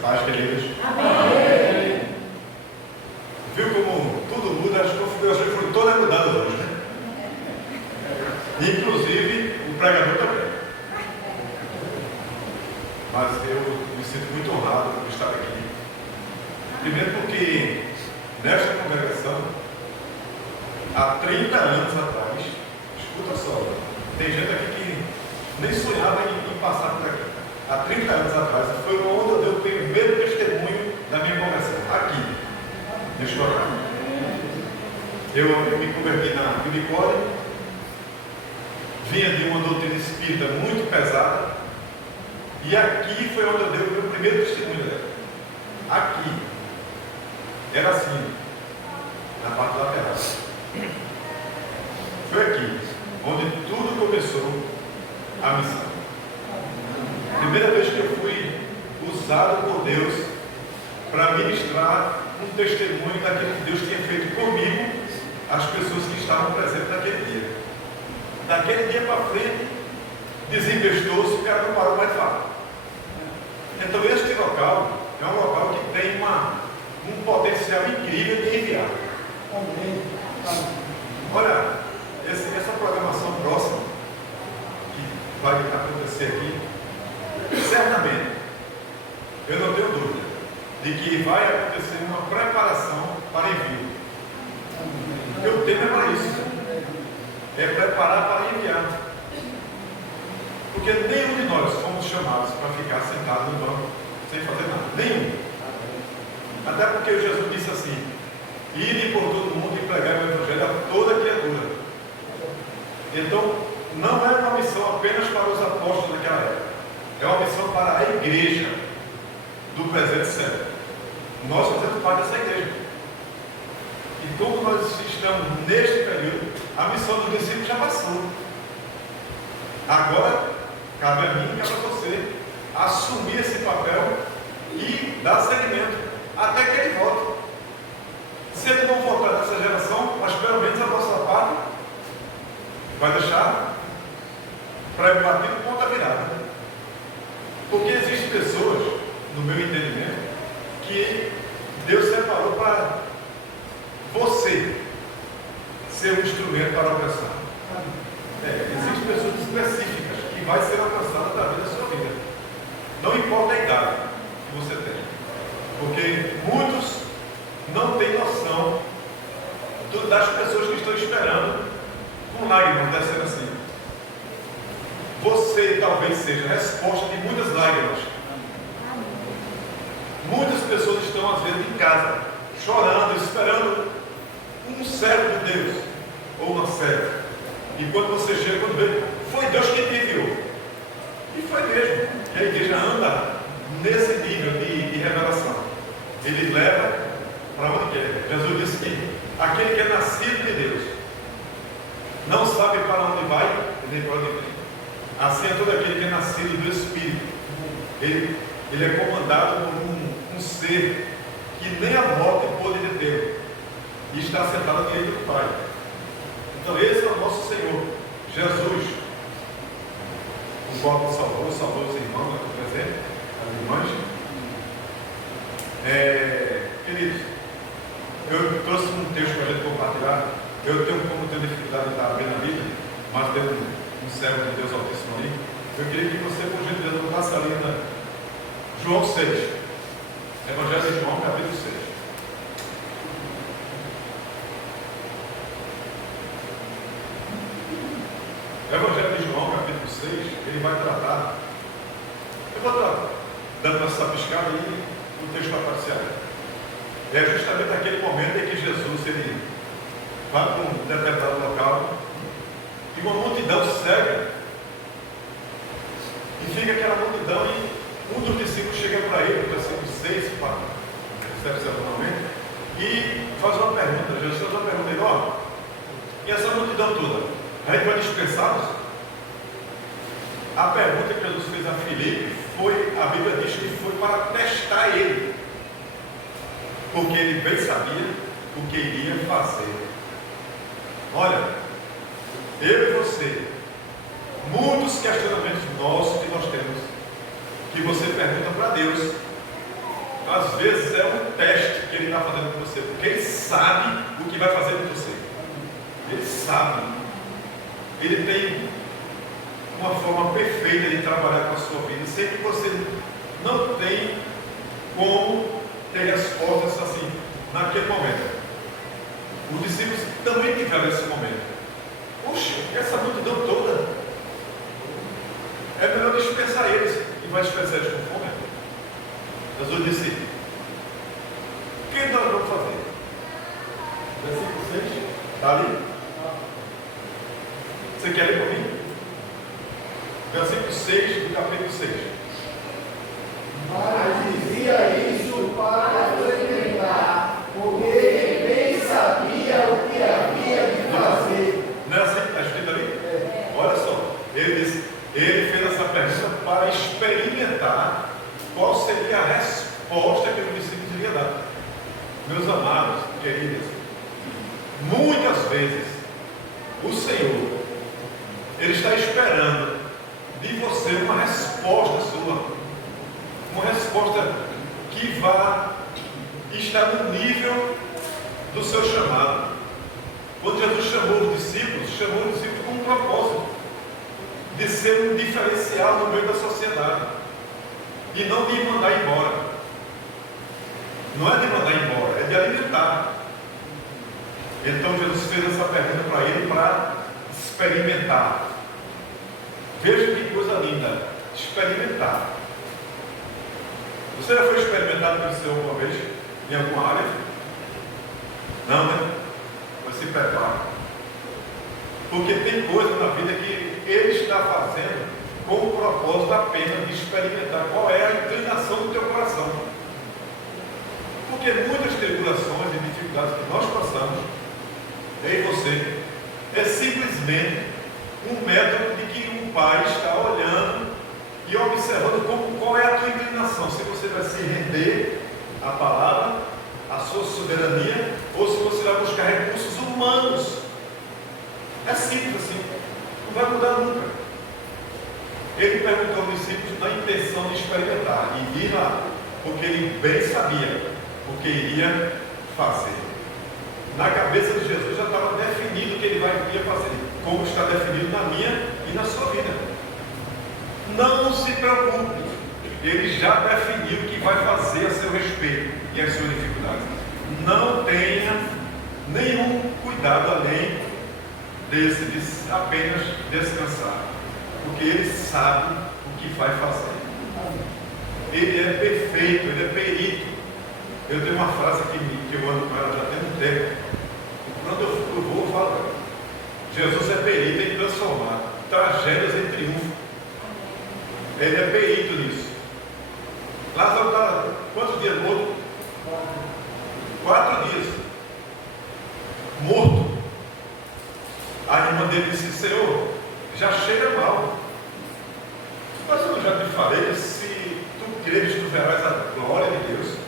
paz, queridos. Amém. Viu como tudo muda? As configurações foram todas mudadas hoje, né? Inclusive o pregador também. Mas eu me sinto muito honrado por estar aqui. Primeiro porque nesta congregação, há 30 anos atrás, escuta só, tem gente aqui que nem sonhava em passar por aqui. Há 30 anos atrás, foi onde eu dei o primeiro testemunho da minha congregação, aqui, neste local. Eu me converti na Unicórnio, vinha de uma doutrina espírita muito pesada, e aqui foi onde eu dei o meu primeiro testemunho dela. Aqui. Era assim, na parte lateral. Foi aqui, onde tudo começou a missão. Primeira vez que eu fui usado por Deus para ministrar um testemunho daquilo que Deus tinha feito comigo, as pessoas que estavam presentes naquele dia. Daquele dia para frente, desinvestou-se, o cara não parou mais de falar. Então este local é um local que tem um potencial incrível de enviar. Olha, essa programação próxima que vai acontecer aqui, certamente, eu não tenho dúvida de que vai acontecer uma preparação para envio. Porque o tema é para isso. É preparar para enviar. Porque nenhum de nós fomos chamados para ficar sentado no banco sem fazer nada. Nenhum. Até porque Jesus disse assim: ide por todo mundo e pregar o evangelho a toda criatura. Então, não é uma missão apenas para os apóstolos daquela época. É uma missão para a igreja do presente século. Nós fazemos parte dessa igreja. E como nós estamos neste período, a missão dos discípulos já passou. Agora, cabe a mim e cabe a você assumir esse papel e dar seguimento até que ele volte. Se ele não voltar nessa geração, mas pelo menos a nossa parte vai deixar para bater no ponto da virada. Porque existem pessoas, no meu entendimento, que Deus separou para você ser um instrumento para a opressão. Existem pessoas específicas que vai ser alcançada através da sua vida. Não importa a idade que você tem. Porque muitos não têm noção das pessoas que estão esperando com lágrimas descendo assim. Você talvez seja a resposta de muitas lágrimas. Muitas pessoas estão às vezes em casa, chorando, esperando um servo de Deus, ou uma serva. E quando você chega, quando vê, foi Deus que te enviou. E foi mesmo. E a igreja anda nesse nível de revelação. Ele leva para onde quer. Jesus disse que aquele que é nascido de Deus não sabe para onde vai, nem para onde vem. Assim é todo aquele que é nascido do Espírito. Ele é comandado por um ser que nem a morte pôde detê-lo. E está sentado à direita do Pai. Então esse é o nosso Senhor, Jesus. O qual nos salvou os irmãos aqui presentes, as irmãs. Queridos, eu trouxe um texto para a gente compartilhar. Eu tenho dificuldade de estar abrindo a Bíblia, mas tem um servo de Deus Altíssimo ali. Eu queria que você, por gentileza, botasse ali na João 6. Evangelho de João, capítulo 6. O Evangelho de João, capítulo 6, ele vai tratar. Eu vou estar dando essa piscada e o texto vai aparecer. É justamente aquele momento em que Jesus ele vai para um determinado local e uma multidão cega. E fica aquela multidão e um dos discípulos chega para ele, no versículo 6, excepcionalmente, e faz uma pergunta. Jesus faz uma pergunta, ele, ó, e essa multidão toda, a gente vai dispensá-los? A pergunta que Jesus fez a Filipe foi, a Bíblia diz que foi para testar ele, porque ele bem sabia o que iria fazer. Olha, eu e você, muitos questionamentos nossos que nós temos, que você pergunta para Deus, às vezes é um teste que ele está fazendo com você, porque ele sabe o que vai fazer com você. Ele sabe. Ele tem uma forma perfeita de trabalhar com a sua vida. Sempre que você não tem como ter respostas assim, naquele momento. Os discípulos também tiveram esse momento. Puxa, essa multidão toda, é melhor dispensar eles. E vai dispensar eles com fome? Jesus disse: o que nós vamos fazer? Versículo 6, está ali? Você quer ler comigo? Versículo 6 do capítulo 6. Mas dizia isso para experimentar, porque ele bem sabia o que havia de fazer. Não é assim que está escrito ali? Olha só, ele fez essa pergunta para experimentar qual seria a resposta que os discípulos iriam dar. Meus amados, queridas, muitas vezes o Senhor, Ele está esperando de você uma resposta sua, uma resposta que vá estar no nível do seu chamado. Quando Jesus chamou os discípulos com um propósito de ser um diferencial no meio da sociedade e não de mandar embora. Não é de mandar embora, é de alimentar. Então Jesus fez essa pergunta para ele para experimentar. Veja que coisa linda, experimentar. Você já foi experimentado pelo Senhor alguma vez? Em alguma área? Não, né? Mas se prepara. Porque tem coisa na vida que Ele está fazendo com o propósito apenas de experimentar qual é a inclinação do teu coração. Porque muitas tribulações e dificuldades que nós passamos, eu e você, é simplesmente um método de que um pai está olhando e observando qual é a tua inclinação, se você vai se render à palavra, à sua soberania, ou se você vai buscar recursos humanos. É simples assim, não vai mudar nunca. Ele perguntou aos discípulos na intenção de experimentar e ir lá, porque ele bem sabia o que iria fazer. Na cabeça de Jesus já estava definido o que ele ia fazer, como está definido na minha e na sua vida. Não se preocupe, ele já definiu o que vai fazer a seu respeito e as suas dificuldades. Não tenha nenhum cuidado além desse, de apenas descansar, porque ele sabe o que vai fazer. Ele é perfeito, ele é perito. Eu tenho uma frase que eu ando com ela já tem um tempo. Quando eu vou, eu falo: Jesus é perito em transformar tragédias em triunfo. Ele é perito nisso. Lázaro estava quantos dias morto? 4 dias. Morto. A irmã dele disse: Senhor, já cheira mal. Mas eu já te falei, se tu creres, tu verás a glória de Deus.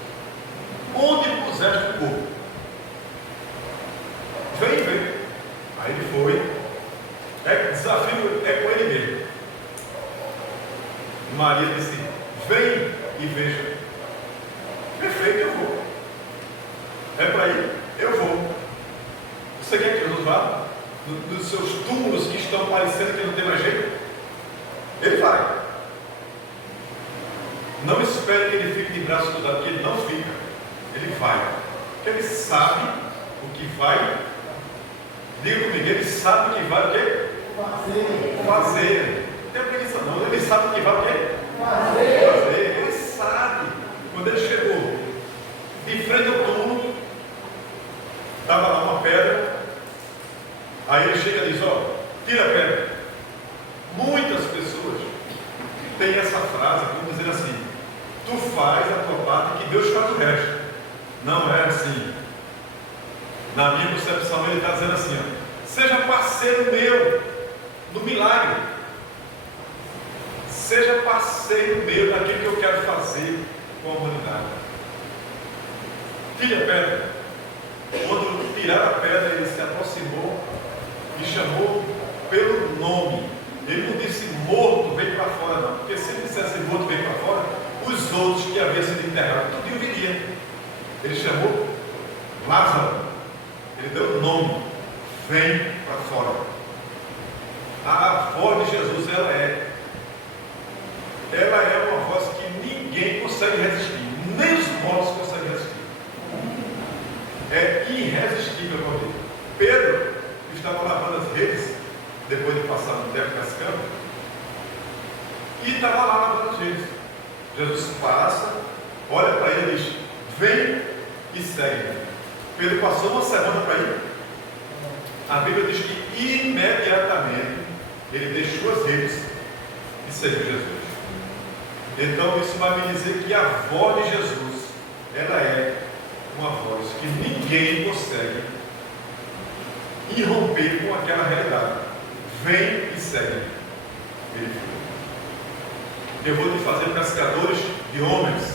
Onde puseste o corpo? Vem. Aí ele foi. Desafio é com ele mesmo. Maria disse: vem e veja. Perfeito, eu vou. É para ir? Eu vou. Você quer que Jesus vá? Nos seus túmulos que estão parecendo que não tem mais jeito? Ele vai. Não espere que ele fique de braço cruzado, porque ele não fica. Ele vai. Porque ele sabe o que vai. Diga comigo, ele sabe o que vai o quê? Fazer. Não tem preguiça não. Ele sabe o que vai o quê? Fazer. Ele sabe. Quando ele chegou de frente ao túmulo, estava lá uma pedra. Aí ele chega e diz: ó, tira a pedra. Muitas pessoas têm essa frase como dizendo assim: tu faz a tua parte que Deus faz o resto. Não é assim. Na minha concepção ele está dizendo assim: ó, seja parceiro meu no milagre. Seja parceiro meu naquilo que eu quero fazer com a humanidade. Tire a pedra. Quando tirar a pedra, ele se aproximou e chamou pelo nome. Ele não disse morto, vem para fora, não. Porque se ele dissesse morto, vem para fora, os outros que haviam sido enterrado, tudo viria. Ele chamou Lázaro, ele deu o nome, vem para fora. A voz de Jesus, ela é uma voz que ninguém consegue resistir, nem os mortos conseguem resistir. É irresistível a voz dele. Pedro, que estava lavando as redes, depois de passar no tempo cascando, e estava lá lavando as redes. Jesus passa, olha para ele e diz: vem e segue. Pedro passou uma semana para ir. A Bíblia diz que imediatamente ele deixou as redes e seguiu Jesus. Então isso vai me dizer que a voz de Jesus, ela é uma voz que ninguém consegue irromper com aquela realidade. Vem e segue. Ele foi: eu vou te fazer pescadores de homens.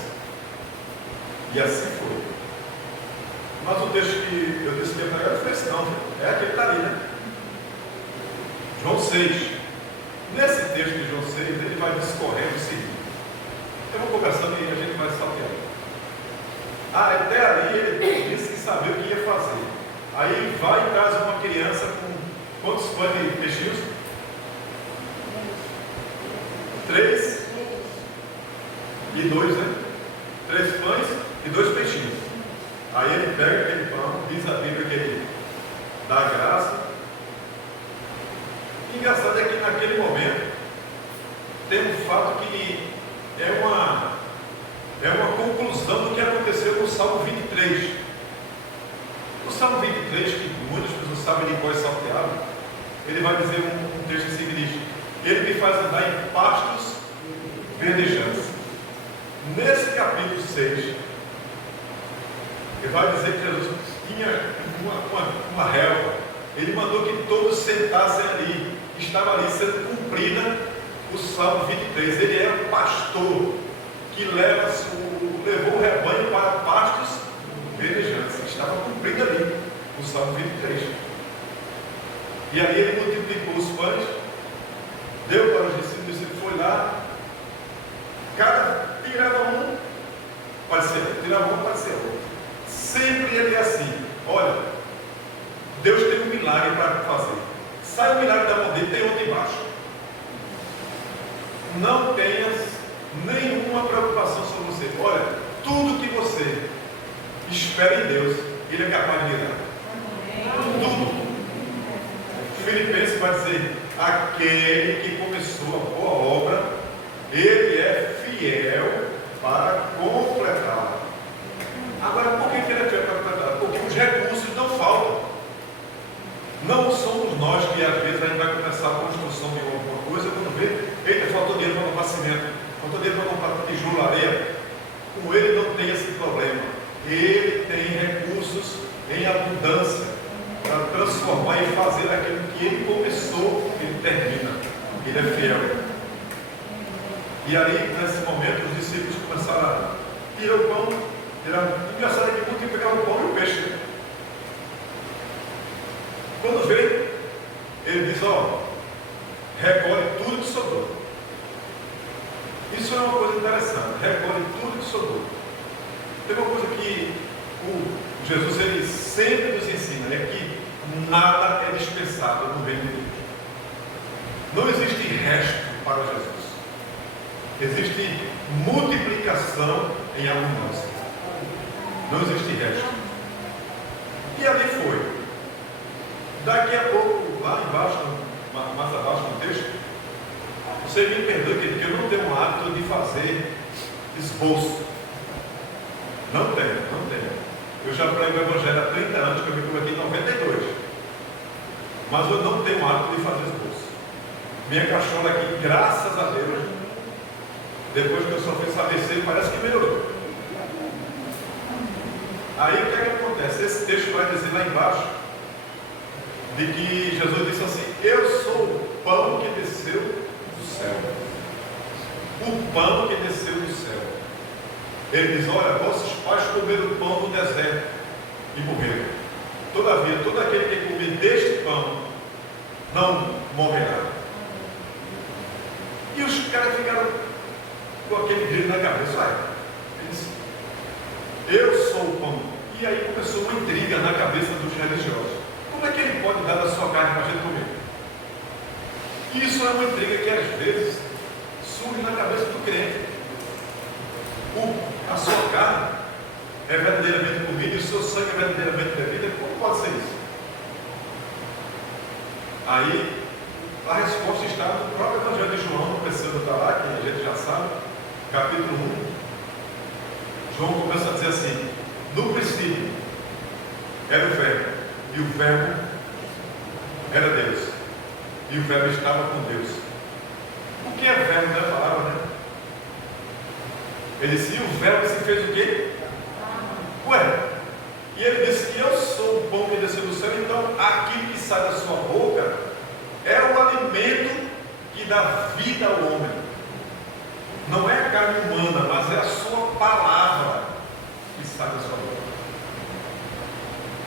E assim foi. Mas o texto que eu disse que ia pregar, eu falei assim: não, é aquele que está ali, né? João 6. Nesse texto de João 6, ele vai discorrendo o seguinte. Eu vou conversando e a gente vai salteando. Até ali ele disse que sabia o que ia fazer. Aí vai e traz uma criança com quantos pães de peixinhos? 3 e 2, né? 3 pães e 2 peixinhos. Aí ele pega aquele pão, diz a Bíblia que ele dá graça. E engraçado é que naquele momento tem um fato que é uma conclusão do que aconteceu no Salmo 23. O Salmo 23, que muitas pessoas sabem de qual é salteado, ele vai dizer um texto assim que diz: ele me faz andar em pastos verdejantes. Nesse capítulo 6, ele vai dizer que Jesus tinha uma relva. Ele mandou que todos sentassem ali. Estava ali sendo cumprida o Salmo 23. Ele é um pastor que levou o rebanho para pastos verdejantes. Estava cumprido ali o Salmo 23. E ali ele multiplicou os pães, deu para os discípulos, ele foi lá, tirava um, parecia outro. Sempre ele é assim: olha, Deus tem um milagre para fazer. Sai o milagre da mão dele, tem outro embaixo. Não tenhas nenhuma preocupação sobre você. Olha, tudo que você espera em Deus, Ele é capaz de ligar. Tudo. Filipenses vai dizer: aquele que começou a boa obra, Ele é fiel para completá-la. Agora, por que Ele é fiel para completá-la? Porque os recursos não faltam. Não somos nós que às vezes a gente vai começar a construção de alguma coisa, quando vê, eita, faltou dinheiro para comprar cimento, faltou dinheiro para comprar tijolo, areia. Com ele não tem esse problema. Ele tem recursos em abundância para transformar e fazer aquilo que ele começou, ele termina. Ele é fiel. E aí, nesse momento, os discípulos começaram a tirar o pão. Engraçado é que multiplicar o pão e o peixe. Né? Quando veio, ele diz: ó, recolhe tudo que sobrou. Isso é uma coisa interessante. Recolhe tudo que sobrou. Tem uma coisa que o Jesus ele sempre nos ensina, é que nada é dispensável no reino de Deus. Não existe resto para Jesus. Existe multiplicação em abundância. Não existe resto. E ali foi. Daqui a pouco, lá embaixo, mais abaixo no texto, você me perdoe, porque eu não tenho o hábito de fazer esboço. Não tenho. Eu já prego o Evangelho há 30 anos, que eu me converti em 92. Mas eu não tenho o hábito de fazer esboço. Minha cachorra aqui, graças a Deus, depois que eu sofri esse AVC, parece que melhorou. Aí o que é que acontece? Esse texto vai dizer lá embaixo, de que Jesus disse assim: eu sou o pão que desceu do céu. O pão que desceu do céu. Ele diz: olha, vossos pais comeram pão no deserto e morreram. Todavia, todo aquele que comer deste pão não morrerá. E os caras ficaram com aquele grito na cabeça. Ele disse: Eu sou o pão. E aí começou uma intriga na cabeça dos religiosos. Como é que ele pode dar da sua carne para a gente comer? Isso é uma intriga que às vezes surge na cabeça do crente. A sua carne é verdadeiramente comida e o seu sangue é verdadeiramente bebida. Como pode ser isso? Aí a resposta está no próprio Evangelho de João, não precisa estar lá, que a gente já sabe, capítulo 1. João começa a dizer assim: no princípio era o Verbo, e o Verbo era Deus, e o Verbo estava com Deus. O que é verbo na palavra, né? Ele disse: e o Verbo se fez o quê? Ué, e ele disse que eu sou o pão que desceu do céu. Então aquilo que sai da sua boca é o alimento que dá vida ao homem. Não é a carne humana, mas é a sua palavra que sai da sua boca.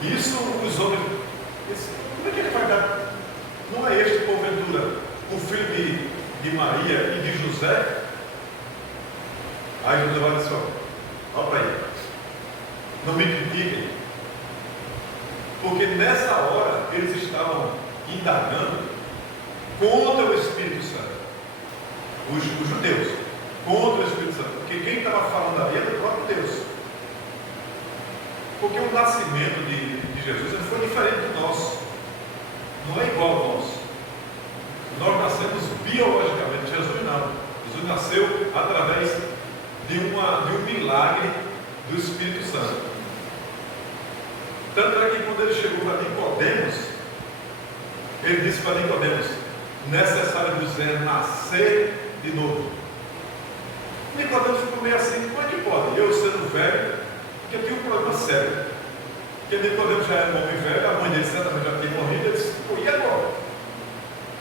Isso os homens, como é que ele vai dar? Não é este, porventura, o filho de Maria e de José? Aí José vai dizer: olha para aí, não me critiquem, porque nessa hora eles estavam indagando contra o Espírito Santo, os judeus, contra o Espírito Santo, porque quem estava falando ali era o próprio Deus. Porque o nascimento de Jesus foi diferente do nosso, não é igual ao nosso. Nós nascemos biologicamente, Jesus não. Jesus nasceu através de um milagre do Espírito Santo. Tanto é que quando ele chegou para Nicodemos, ele disse para Nicodemos: necessário vos é nascer de novo. Nicodemos ficou meio assim: como é que pode? Eu sendo velho, porque eu tinha um problema sério. Porque Nicodemos já era um homem velho, a mãe dele certamente já tinha morrido. Ele disse: pô, e agora?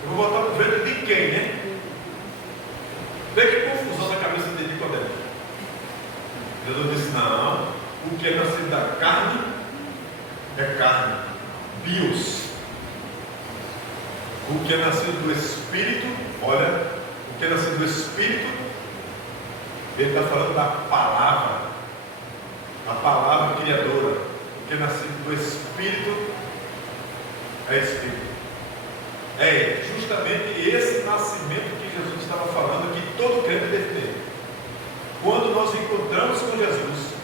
Eu vou botar no ventre de quem, né? Vê que confusão na cabeça de Nicodemos. Jesus disse: não, o que é nascido da carne é carne, bios. O que é nascido do Espírito, olha, o que é nascido do Espírito, ele está falando da palavra, a palavra criadora. O que é nascido do Espírito é Espírito. É justamente esse nascimento que Jesus estava falando, que todo crente deve ter. Quando nós encontramos com Jesus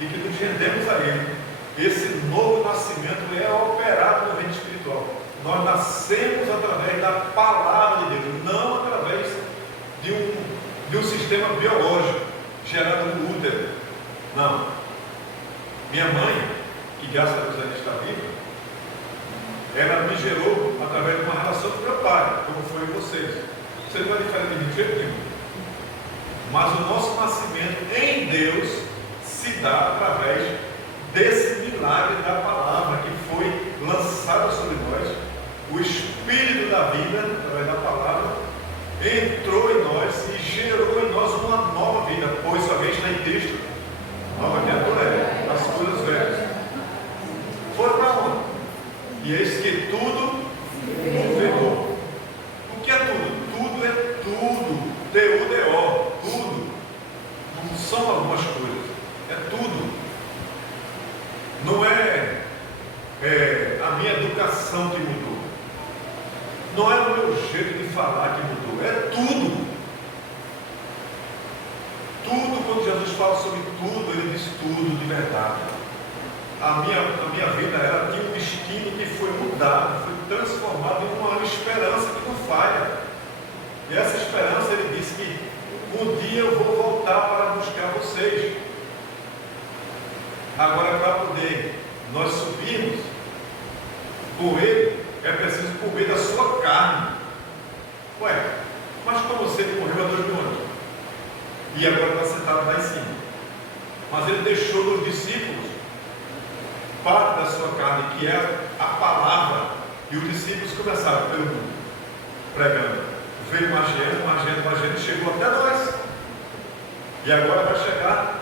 e que nos rendemos a Ele, esse novo nascimento é operado no reino espiritual. Nós nascemos através da palavra de Deus, não através de um sistema biológico gerado no útero. Não. Minha mãe, que graças a Deus ainda está viva, ela me gerou através de uma relação com meu pai, como foi em vocês. Você não é diferente de mim de jeito nenhum. Mas o nosso nascimento em Deus se dá através desse milagre da palavra que foi lançada sobre nós. O Espírito da vida, através da palavra, entrou em nós e gerou em nós uma nova vida. Pois se alguém está em Cristo, nova criatura é, as coisas velhas foram para onde? E eis que tudo novo. O que é tudo? Tudo é tudo. T-U-D-O, tudo. Não são algumas coisas, é tudo. Não é a minha educação que mudou, não é o meu jeito de falar que mudou, é tudo. Tudo, quando Jesus fala sobre tudo, ele diz tudo de verdade. A minha vida, ela tinha um destino que foi mudado, foi transformado em uma esperança que não falha. E essa esperança, ele disse que um dia eu vou voltar para buscar vocês. Agora, para poder nós subirmos com ele, é preciso comer da sua carne. Ué, mas como você morreu há 2000 anos? E agora está sentado lá em cima. Mas ele deixou nos discípulos parte da sua carne, que é a palavra. E os discípulos começaram pelo mundo, pregando. Veio Mageno, chegou até nós. E agora vai chegar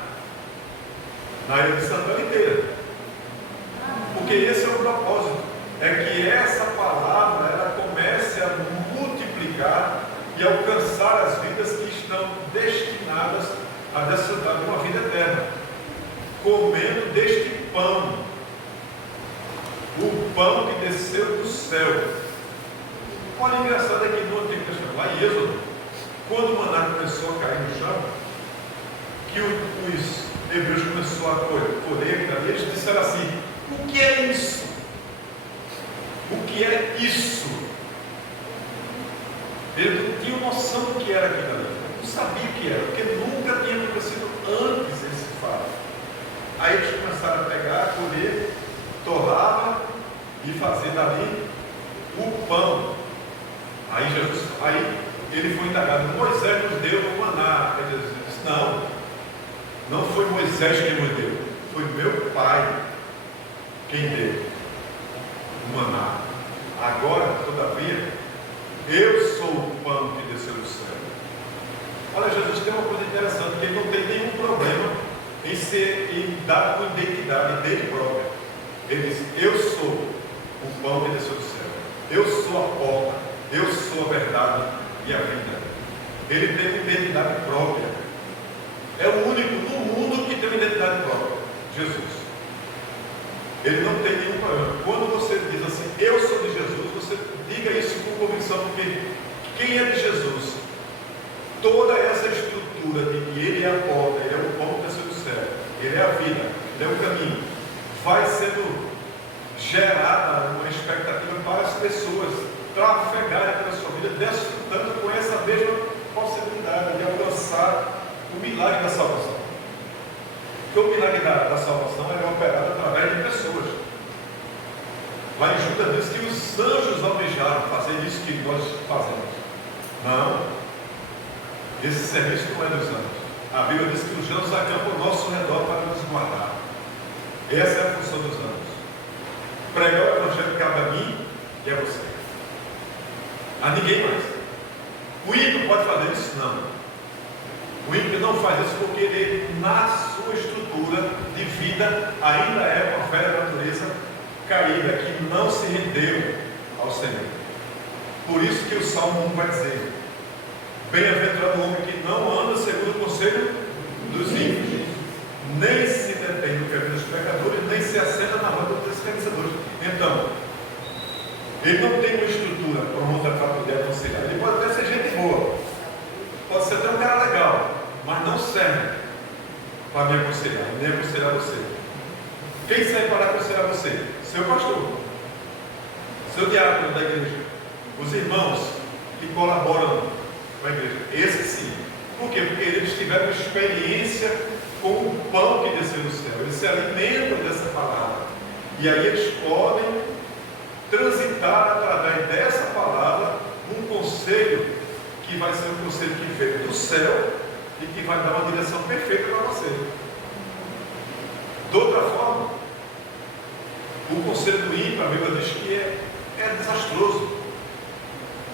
na Ilha de Santana inteira. Porque esse é o propósito. É que essa palavra, ela comece a multiplicar e alcançar as vidas que estão destinadas a desfrutar de uma vida eterna. comendo deste pão, o pão que desceu do céu. Olha, engraçado é que no Antigo Testamento, lá em Êxodo, quando o maná começou a cair no chão, que os hebreus começaram a colher, eles disseram assim: o que é isso? O que é isso? Eles não tinham noção do que era aquilo ali, não sabiam o que era, porque nunca tinha acontecido antes esse fato. Aí eles começaram a pegar, colher, torrava e fazer dali o pão. Aí ele foi indagado: Moisés nos deu o maná. Ele disse: não foi Moisés quem nos deu, foi meu pai quem deu o maná. Agora, todavia, eu sou o pão que desceu do céu. Olha, Jesus tem uma coisa interessante, que ele não tem nenhum problema em dar com identidade dele próprio. Ele diz: eu sou o pão que desceu do céu, eu sou a porta, eu sou a verdade e a vida. Ele tem uma identidade própria. É o único no mundo que tem uma identidade própria, Jesus. Ele não tem nenhum problema. Quando você diz assim: eu sou de Jesus, você diga isso com convicção, porque quem é de Jesus, toda essa estrutura de que ele é a porta, ele é o pão que desceu do céu, ele é a vida, ele é o caminho, vai sendo gerada uma expectativa para as pessoas trafegarem pela sua vida, desfrutando com essa mesma possibilidade de alcançar o milagre da salvação. Porque o milagre da salvação é operado através de pessoas. Lá em Judas diz que os anjos almejaram fazer isso que nós fazemos. Não, esse serviço não é dos anjos. A Bíblia diz que os anjos acampam ao nosso redor para nos guardar. Essa é a função dos anjos. Pregar o evangelho cabe a mim e a você, a ninguém mais. O ímpio pode fazer isso? Não. O ímpio não faz isso porque ele, na sua estrutura de vida, ainda é uma velha natureza caída que não se rendeu ao Senhor. Por isso que o Salmo 1 vai dizer: bem-aventurado o homem que não anda segundo o conselho dos ímpios, nem se detém no caminho dos pecadores, nem se assenta na roda dos escarnecedores. Então, ele não tem uma estrutura pronta para poder aconselhar. Ele pode até ser gente boa, pode ser até um cara legal, mas não serve para me aconselhar, nem aconselhar você. Quem serve para aconselhar você? Seu pastor, seu diácono da igreja, os irmãos que colaboram com a igreja. Esse sim. Por quê? Porque eles tiveram experiência com o pão que desceu do céu. Eles se alimentam dessa palavra. E aí eles podem transitar através dessa palavra um conselho que vai ser um conselho que veio do céu e que vai dar uma direção perfeita para você. De outra forma, o conselho do ímpio, a Bíblia diz que é desastroso.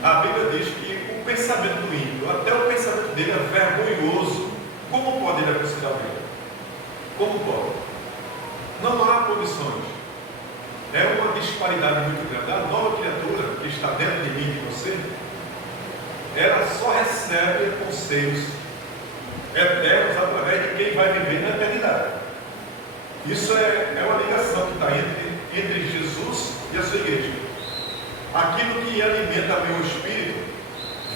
A Bíblia diz que o pensamento do ímpio, até o pensamento dele é vergonhoso. Como pode ele aconselhar alguém? Como pode? Não há condições. É uma disparidade muito grande. A nova criatura que está dentro de mim e de você, ela só recebe conselhos eternos através de quem vai viver na eternidade. Isso é uma ligação que está entre Jesus e a sua igreja. Aquilo que alimenta meu espírito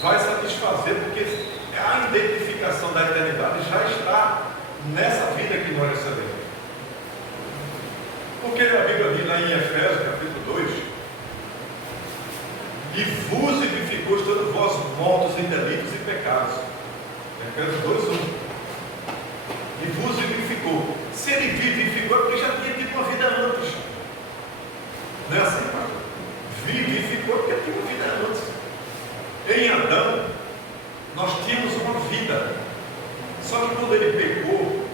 vai satisfazer, porque a identificação da eternidade já está nessa vida que nós recebemos. Porque a Bíblia diz lá em Efésios capítulo 2: e vos vivificou estando vós mortos em delitos e pecados. Efésios 2:1. E vos vivificou. Se ele vivificou é porque já tinha tido uma vida antes. Não é assim, pastor? Vivificou porque tinha uma vida antes. Em Adão, nós tínhamos uma vida. Só que quando ele pecou,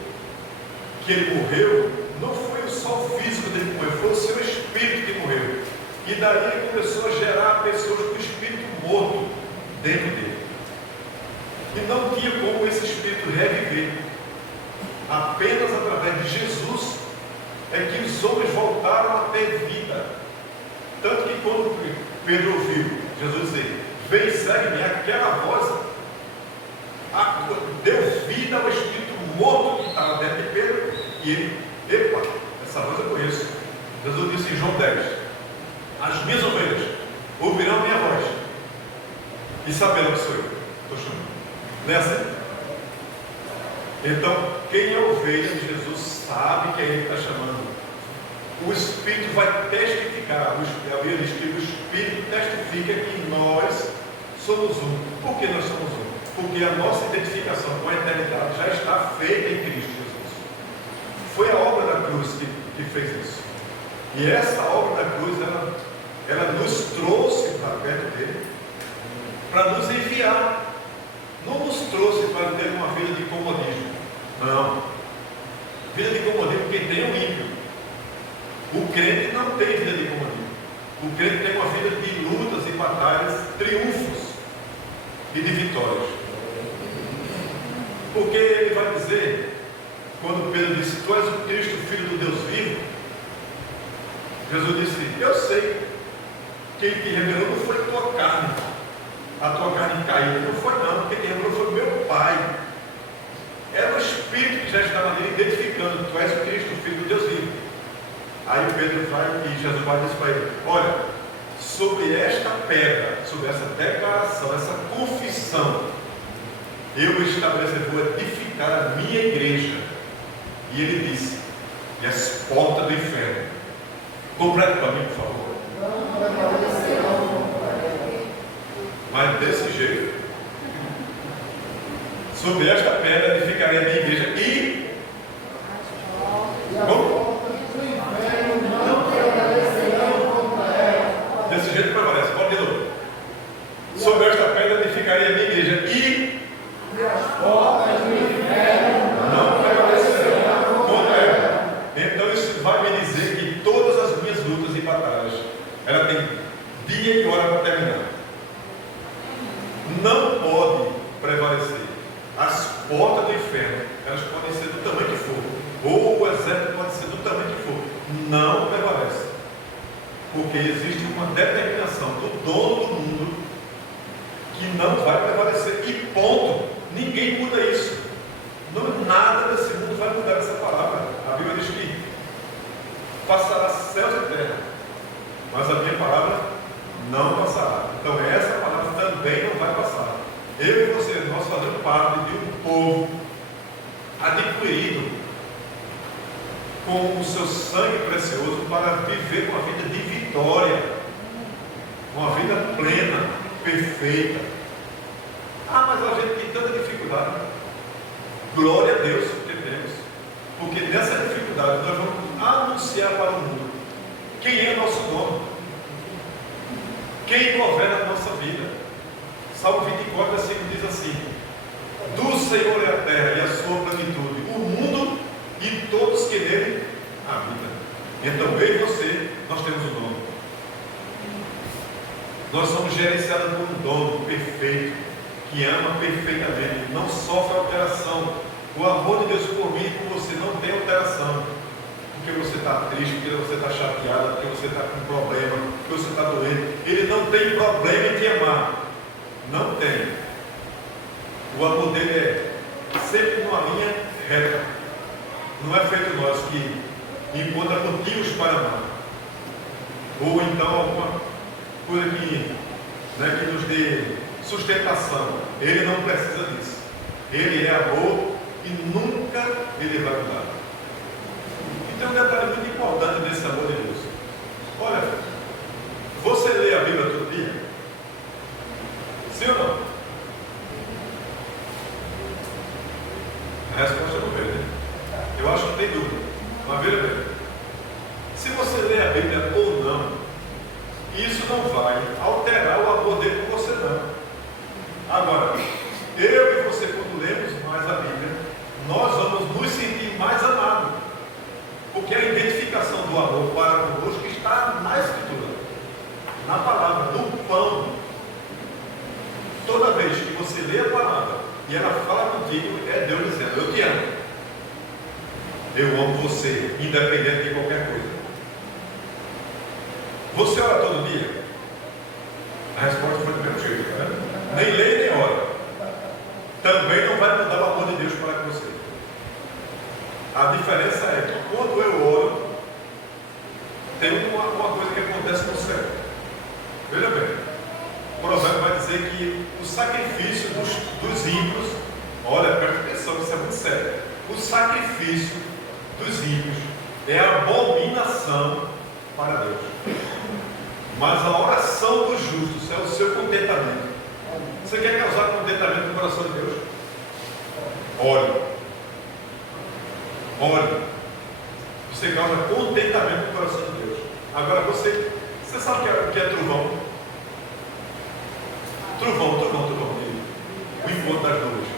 que ele morreu, não foi só o físico dele que morreu, foi o seu espírito que morreu. E daí ele começou a gerar pessoas com o espírito morto dentro dele. E não tinha como esse espírito reviver. Apenas através de Jesus é que os homens voltaram a ter vida. Tanto que quando Pedro ouviu Jesus dizer: vem, segue-me, aquela voz deu vida ao espírito morto que estava dentro de Pedro, e ele Epa, essa voz eu conheço. Jesus disse em João 10: as minhas ovelhas ouvirão a minha voz e saberão que sou eu. Estou chamando. Não é assim? Então, quem é ovelha de Jesus sabe que ele está chamando. O Espírito vai testificar. A Bíblia diz que o Espírito testifica que nós somos um. Por que nós somos um? Porque a nossa identificação com a eternidade já está feita em Cristo Jesus. Foi a obra da cruz que fez isso. E essa obra da cruz, ela nos trouxe para perto dele, para nos enviar. Não nos trouxe para ter uma vida de comodismo. Não. Vida de comodismo quem tem é o ímpio. O crente não tem vida de comodismo. O crente tem uma vida de lutas e batalhas, triunfos e de vitórias. Porque ele vai dizer, quando Pedro disse: tu és o Cristo, Filho do Deus vivo, Jesus disse: eu sei, quem te revelou não foi tua carne, a tua carne caída, não foi não, quem te revelou foi meu Pai. Era o Espírito que já estava ali identificando: tu és o Cristo, Filho do Deus vivo. Aí Pedro vai e Jesus vai dizer para ele: olha, sobre esta pedra, sobre essa declaração, essa confissão, eu estabelecer, vou edificar a minha igreja. E ele disse: e as portas do inferno. Complete para mim, por favor. Mas desse jeito, sobre esta pedra edificarei a minha igreja e desse jeito prevalece. Pode de novo. Sobre esta pedra edificarei a minha igreja e as portas do inferno não prevalecerão contra ela. Então isso vai me dizer que todas as minhas lutas e batalhas, ela tem dia e hora para terminar. Não pode prevalecer. As portas do inferno, elas podem ser do tamanho que for, ou o exército pode ser do tamanho que for, não prevalece. Porque existe uma determinação do dono do mundo que não vai prevalecer. E ponto. Ninguém muda isso. Não, nada desse mundo vai mudar essa palavra. A Bíblia diz que passará céus e terra, mas a minha palavra não passará. Então essa palavra também não vai passar. Eu e você, nós fazemos parte de um povo adquirido com o seu sangue precioso para viver uma vida de vitória, uma vida plena, perfeita. Ah, mas a gente tem tanta dificuldade. Glória a Deus que temos, porque nessa dificuldade nós vamos anunciar para o mundo quem é nosso dono, quem governa a nossa vida. Salmo 24, versículo diz assim: do Senhor é a terra e a sua plenitude, o mundo e todos que nele habitam. Então eu e você, nós temos um dono. Nós somos gerenciados por um dono perfeito, que ama perfeitamente, não sofre alteração. O amor de Deus por mim e por você não tem alteração. Porque você está triste, porque você está chateado, porque você está com problema, porque você está doente. Ele não tem problema em te amar. Não tem. O amor dele é sempre numa linha reta. Não é feito nós que encontra motivos para amar. Ou então alguma coisa que nos dê sustentação. Ele não precisa disso. Ele é amor e nunca ele vai mudar. Então, um detalhe muito importante desse amor de Deus. Olha, você lê a Bíblia todo dia? Sim ou não? A resposta é não vejo, né? Eu acho que não tem dúvida. Mas veja bem, se você lê a Bíblia ou não, isso não vai alterar o amor dele por você não. Agora, eu e você, quando lemos mais a Bíblia, nós vamos nos sentir mais amados. Porque a identificação do amor para conosco está na Escritura, na palavra, no pão. Toda vez que você lê a palavra e ela fala contigo, é Deus dizendo: eu te amo. Eu amo você, independente de qualquer coisa. Você ora todo dia? A resposta foi do mesmo jeito, né? Nem lê nem ora. Também não vai mudar o amor de Deus para você. A diferença é que quando sacrifício dos ímpios, olha, presta atenção, isso é muito sério. O sacrifício dos ímpios é abominação para Deus. Mas a oração dos justos é o seu contentamento. Você quer causar contentamento no coração de Deus? Ore. Ore. Você causa contentamento no coração de Deus. Agora você sabe o que é trovão? Trovão. O encontro das nuvens.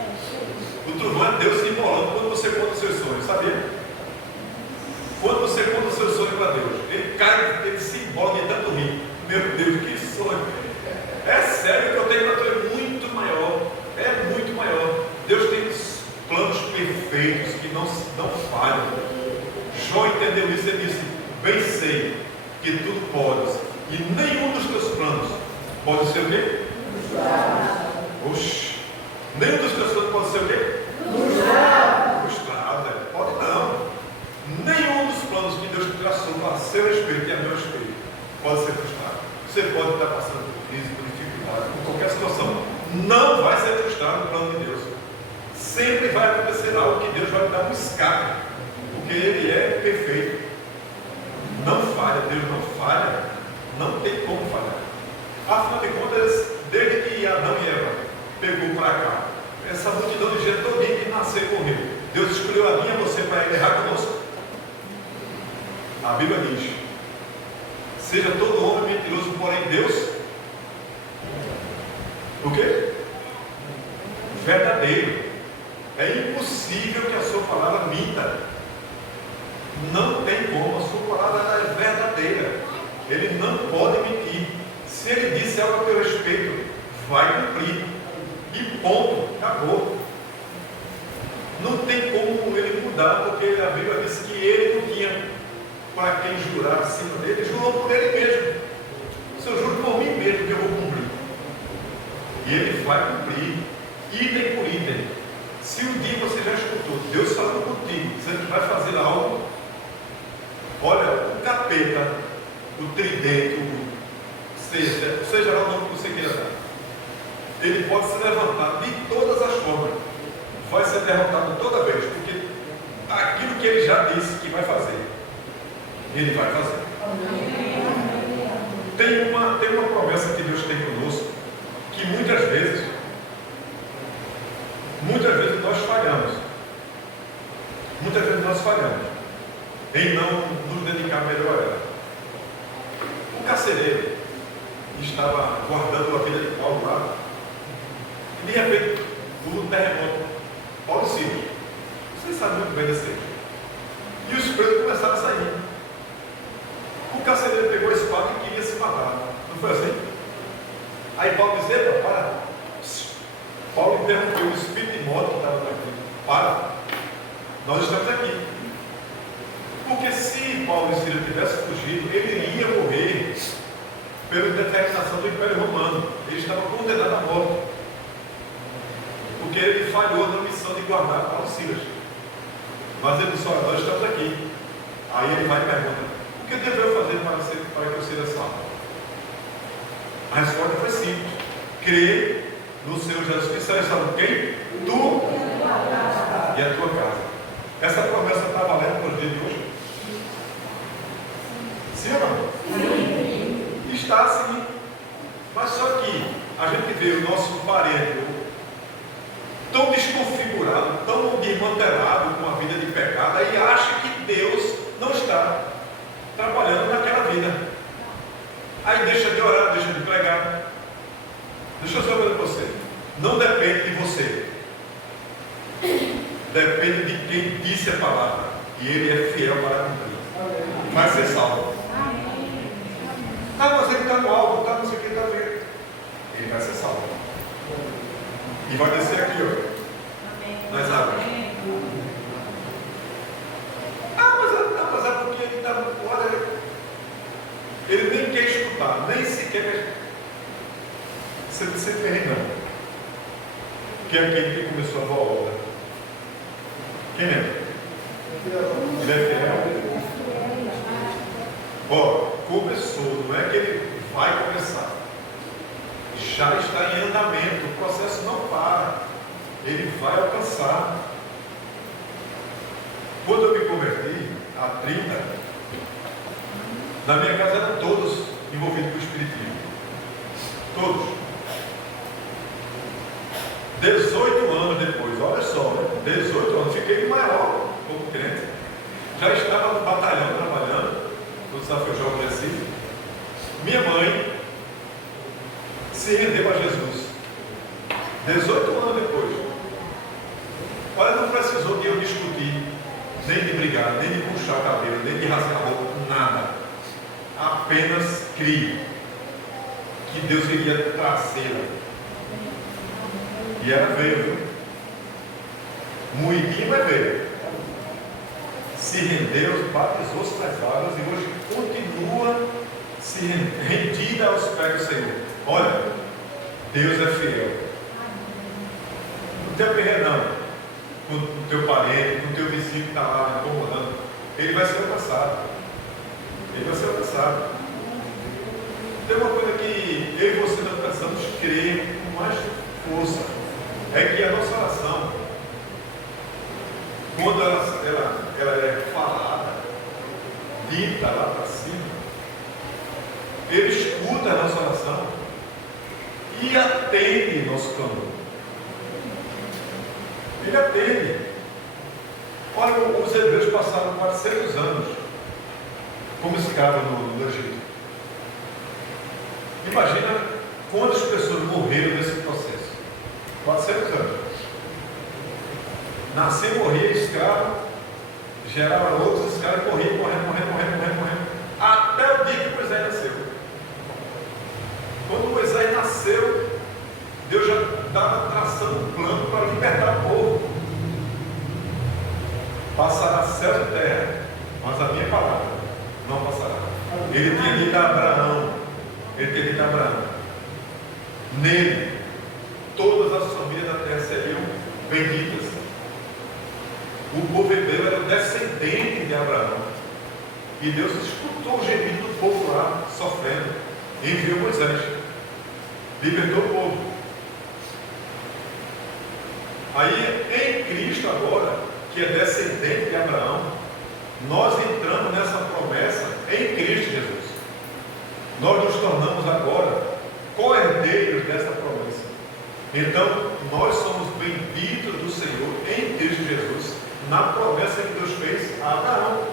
O trovão é Deus se embolando quando você conta os seus sonhos, sabia? Quando você conta o seu sonho para Deus, ele cai, ele se embola de tanto rir. Meu Deus, que sonho! É sério, que eu tenho para tu é muito maior. É muito maior. Deus tem planos perfeitos que não falham. Jó entendeu isso e disse: bem sei que tudo podes, e nenhum dos teus planos pode ser o quê? Oxi! Nenhum dos teus planos pode ser o quê? Frustrado, pode não. Nenhum dos planos que Deus traçou a seu respeito e a meu respeito pode ser frustrado. Você pode estar passando por crise, por dificuldade, por qualquer situação. Não vai ser frustrado no plano de Deus. Sempre vai acontecer algo que Deus vai lhe dar um escape, porque Ele é perfeito. Não falha, Deus não falha. Não tem como falhar. Afinal de contas, desde que Adão e Eva pegou para cá, essa multidão de gente todinha que nasceu e morreu, Deus escolheu a mim e a você para errar conosco. A Bíblia diz: seja todo homem mentiroso, porém Deus o quê? Verdadeiro. É impossível que a sua palavra minta. Não tem como, a sua palavra é verdadeira. Ele não pode mentir. Se ele disse algo a teu respeito, vai cumprir. E ponto, acabou. Não tem como ele mudar, porque a Bíblia diz que ele não tinha para quem jurar acima dele, jurou por ele mesmo. Se eu juro por mim mesmo que eu vou cumprir. E ele vai cumprir, item por item. Se um dia você já escutou Deus falando contigo, dizendo que vai fazer algo, olha, o capeta, o tridente, seja lá o nome que você queira dar, ele pode se levantar de todas as formas, vai ser derrotado toda vez, porque aquilo que ele já disse que vai fazer, ele vai fazer. Tem uma promessa que Deus tem conosco, que muitas vezes nós falhamos. Muitas vezes nós falhamos em não nos dedicar melhor a ela. O carcereiro estava guardando a vida de Paulo lá, e de repente, no terremoto, Paulo e Silas, vocês sabem muito bem desse texto, e os presos começaram a sair. O carcereiro pegou a espada e queria se matar. Não foi assim? Aí Paulo disse: epa, para. Paulo interrompeu o espírito de morte que estava aqui. Para. Nós estamos aqui. Porque se Paulo e Silas tivessem fugido, ele iria morrer pela determinação do Império Romano. Ele estava condenado à morte. Porque ele falhou na missão de guardar Paulo e Silas. Mas ele disse: olha, nós estamos aqui. Aí ele vai e pergunta: o que deveu fazer para que eu seja salvo? A resposta foi simples: crer no Senhor Jesus Cristo. Será salvo quem? Tu e a tua casa. Essa promessa está valendo para os dias de hoje? Sim ou não? Sim. Está assim. Mas só que a gente vê o nosso parente tão desconfigurado, tão desmantelado com a vida de pecado, e acha que Deus não está trabalhando naquela vida. Aí deixa de orar, deixa de pregar. Deixa eu só ver para você. Não depende de você. Depende de quem disse a palavra. E ele é fiel para cumprir. Vai ser salvo. Ah, mas ele está no alto, está não sei o que, está vendo. Ele vai ser salvo. E vai descer aqui, ó. Nas águas. Mas é porque ele está no olha. Ele nem quer escutar, nem sequer. Você não se ferre, não. Que é aquele que começou a boa obra. Quem é? Ele é fiel. Ó, começou, não é que ele vai começar. já está em andamento, o processo não para, ele vai alcançar. Quando eu me converti, há 30, na minha casa eram todos envolvidos com o espiritismo. Todos. 18 anos depois, olha só, né? 18 anos, fiquei maior como crente. Já estava no batalhão trabalhando, no Desafio Jovem de Recife. Minha mãe se rendeu a Jesus. 18 anos depois. Olha, não precisou de eu discutir, nem de brigar, nem de puxar o cabelo, nem de rasgar a roupa, nada. Apenas criei que Deus iria trazê-la. E ela veio, viu? Moidinho, mas veio. Se rendeu, batizou-se nas águas e hoje continua se rendida aos pés do Senhor. Olha, Deus é fiel. Não tem perder não. Com o teu parente, com o teu vizinho que está lá incomodando, ele vai ser alcançado. Ele vai ser alcançado. Tem uma coisa que eu e você não precisamos crer com mais força. É que a nossa oração, quando ela é falada, dita lá para cima, ele escuta a nossa oração e atende nosso clamor. Ele atende. Olha, os hebreus passaram 400 anos como escravos no Egito. Imagina quantas pessoas morreram nesse processo. 400 anos. Nasceu, morria escravo, gerava outros escravos e morrendo. Até o dia que Moisés nasceu. Quando Moisés nasceu, Deus já estava traçando um plano para libertar o povo. Passará céu e terra, mas a minha palavra não passará. Ele tinha dito a Abraão, nele todas as famílias da terra seriam benditas. O povo hebreu era descendente de Abraão. E Deus escutou o gemido do povo lá, sofrendo. E enviou Moisés. Libertou o povo. Aí, em Cristo agora, que é descendente de Abraão, nós entramos nessa promessa em Cristo Jesus. Nós nos tornamos agora co-herdeiros dessa promessa. Então, nós somos benditos do Senhor em Cristo Jesus, na promessa que Deus fez a Abraão.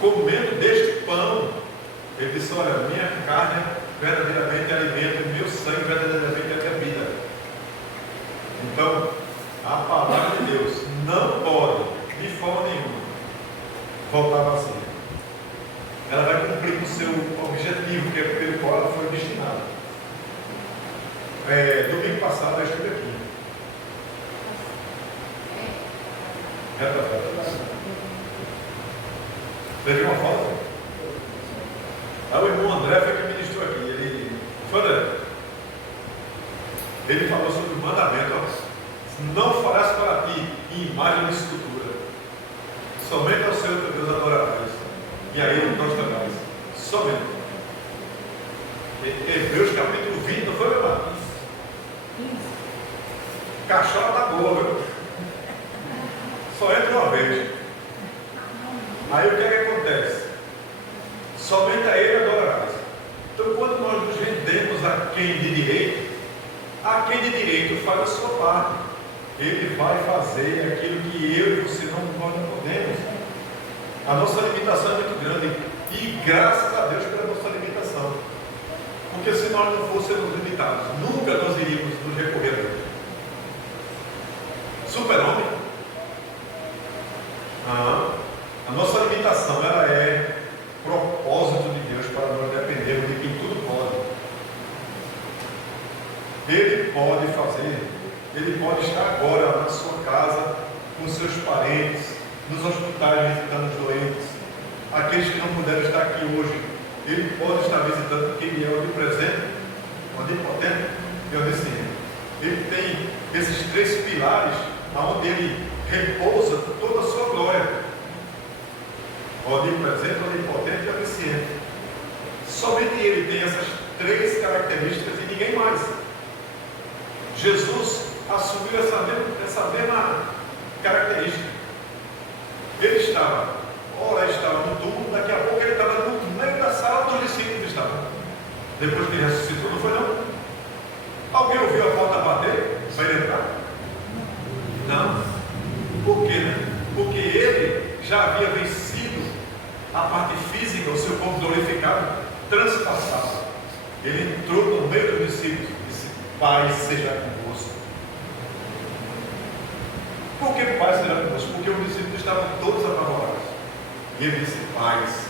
Comendo deste pão, ele disse: olha, minha carne verdadeiramente é alimento, meu sangue verdadeiramente é minha vida. Então, a palavra de Deus não pode, de forma nenhuma, voltar vazia. Ela vai cumprir com o seu objetivo, que é pelo qual ela foi destinada. Domingo passado eu estive aqui. Veja uma foto. O irmão André foi que ministrou aqui. Ele falou sobre o mandamento: não farás para ti imagem de escultura, somente ao Senhor teu Deus adorarás, e a ele prostrarás. Somente. Hebreus capítulo 20, não foi, meu irmão? Caixola está boa, viu? Só entra uma vez. Aí o que é que acontece? Somente a ele adorarás. Então, quando nós nos rendemos a quem de direito faz a sua parte. Ele vai fazer aquilo que eu e você nós não podemos. A nossa limitação é muito grande. E graças a Deus pela nossa limitação. Porque se nós não fôssemos limitados, nunca nós iríamos nos recorrer a Deus. Super-homem? A nossa limitação, ela é propósito de Deus para nós dependermos de quem tudo pode. Ele pode fazer, ele pode estar agora na sua casa, com seus parentes, nos hospitais visitando os doentes, aqueles que não puderam estar aqui hoje. Ele pode estar visitando quem é onipresente, onipotente e onisciente. Ele tem esses 3 pilares onde ele repousa toda a sua glória: onipresente, onipotente e onisciente. Somente ele tem essas 3 características e ninguém mais. Jesus assumiu essa mesma característica. Ele estava no túmulo, daqui a pouco ele estava no meio da sala onde os discípulos estavam. Depois que ele ressuscitou, não foi não? Alguém ouviu a porta bater para ele entrar? Não. Por quê, né? Porque ele já havia vencido a parte física, o seu corpo glorificado, transpassado. Ele entrou no meio dos discípulos e disse: Pai seja convosco. Por que Pai seja convosco? Porque os discípulos estavam todos apavorados. E ele disse: Paz.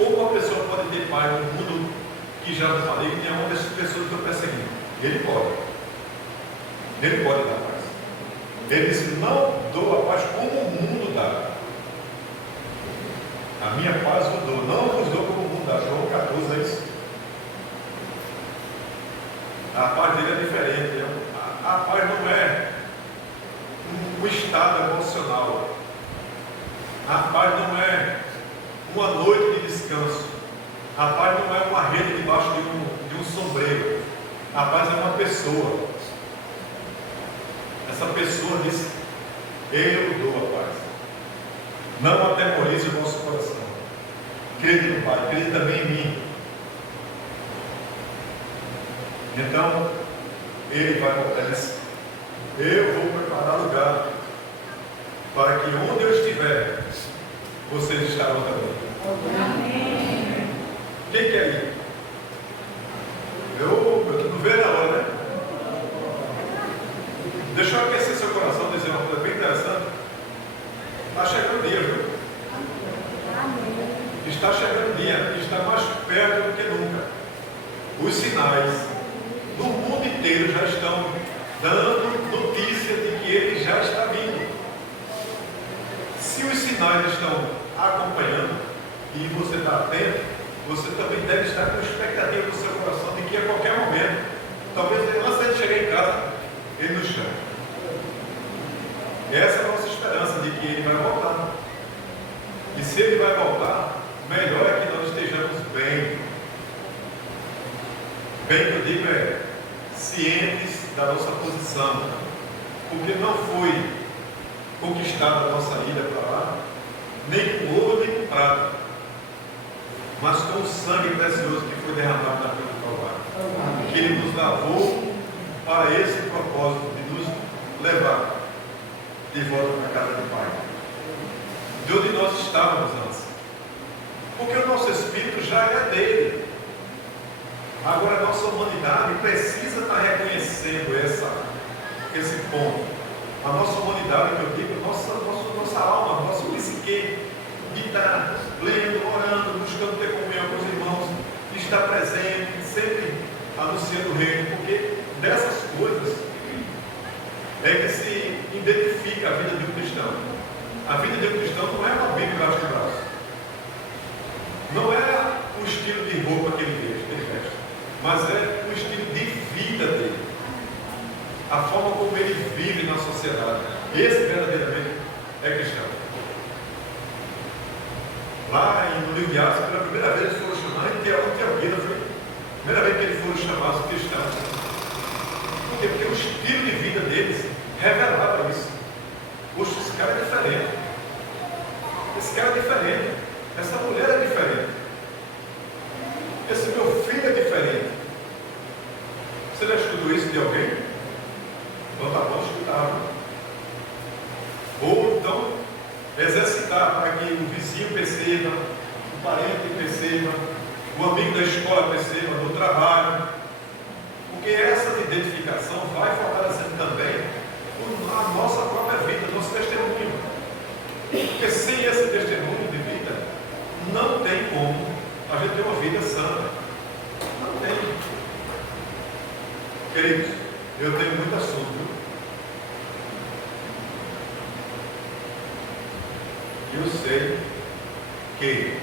Ou uma pessoa pode ter paz no mundo que já não falei, e onde as pessoas estão perseguindo. Ele pode. Ele pode dar paz. Ele disse: não dou a paz como o mundo dá. A minha paz vos dou, não vos dou como o mundo dá. João 14 é isso. A paz dele é diferente. A paz não é um estado emocional. A paz não é uma noite de descanso. A paz não é uma rede debaixo de um sombreiro. A paz é uma pessoa. Essa pessoa disse: eu dou a paz. Não atemorize o vosso coração. Crede no Pai, crede também em mim. Então, ele vai voltar e diz: eu vou preparar lugar para que onde eu estiver, vocês estarão também. Amém. Quem quer ir? Eu não vejo na hora, né? Deixa eu aquecer seu coração, dizer uma coisa bem interessante. Está chegando o dia, viu? Está chegando o dia, está mais perto do que nunca. Os sinais do mundo inteiro já estão dando notícia de que ele já está vindo. Se os sinais estão acompanhando e você está atento, você também deve estar com expectativa no seu coração de que a qualquer momento, talvez antes de chegar em casa, ele nos chame. Essa é a nossa esperança de que ele vai voltar. E se ele vai voltar, melhor é que nós estejamos bem. Bem que eu digo é cientes da nossa posição, porque não foi conquistada a nossa ida para lá, nem com ouro nem com prata, mas com o sangue precioso que foi derramado na cruz do Calvário, que ele nos lavou para esse propósito de nos levar de volta para a casa do Pai, de onde nós estávamos antes, porque o nosso espírito já é dele. Agora a nossa humanidade precisa estar reconhecendo esse ponto. A nossa humanidade, que eu digo, nossa alma, nosso psique, de estar lendo, orando, buscando ter comunhão com os irmãos, de estar presente, sempre anunciando o reino, porque dessas coisas é que se identifica a vida de um cristão. A vida de um cristão não é uma Bíblia embaixo do braço. Não é o estilo de roupa que ele veste, mas é o estilo de vida dele. A forma como ele vive na sociedade. Esse verdadeiramente é cristão. Lá no livro de Atos, pela primeira vez eles foram chamados, e Teoguida foi a primeira vez que eles foram chamados cristãos. Por quê? Porque o estilo de vida deles revelava isso. Poxa, esse cara é diferente. Esse cara é diferente. Essa mulher é diferente. Esse meu filho é diferente. Você já escutou isso de alguém? Então tá bom, escutava. Ou então, exercitar para que o vizinho perceba, o parente perceba, o amigo da escola perceba, do trabalho. Porque essa identificação vai fortalecendo também a nossa própria vida, nosso testemunho. Porque sem esse testemunho de vida, não tem como a gente ter uma vida santa. Não tem. Queridos, eu tenho muito assunto. Eu sei que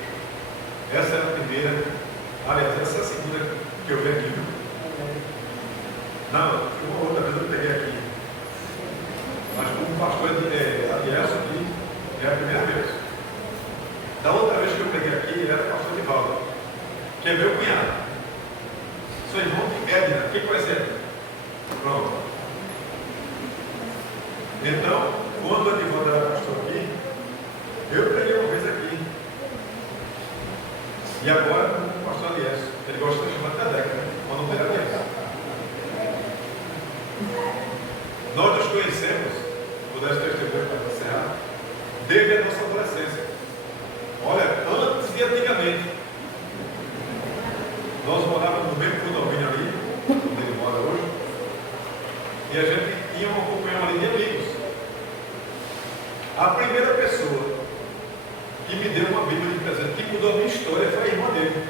essa é a primeira, aliás, essa é a segunda que eu venho aqui. Não, uma outra vez eu peguei aqui. Mas como pastor Adierson aqui, é a primeira vez. Da outra vez que eu peguei aqui, era o pastor Divaldo, que é meu cunhado. Então, quando o advogado pastor aqui, eu preguei uma vez aqui. E agora, o pastor Aliás, ele gosta de chamar até década, mas não tem Aliás. Nós nos conhecemos, vou dar esse testemunho para encerrar, desde a nossa adolescência. Olha, antes e antigamente. Nós morávamos no mesmo condomínio ali, onde ele mora hoje, e a gente tinha uma comunhão ali de amigos. A primeira pessoa que me deu uma Bíblia de presente, que mudou a minha história, foi a irmã dele.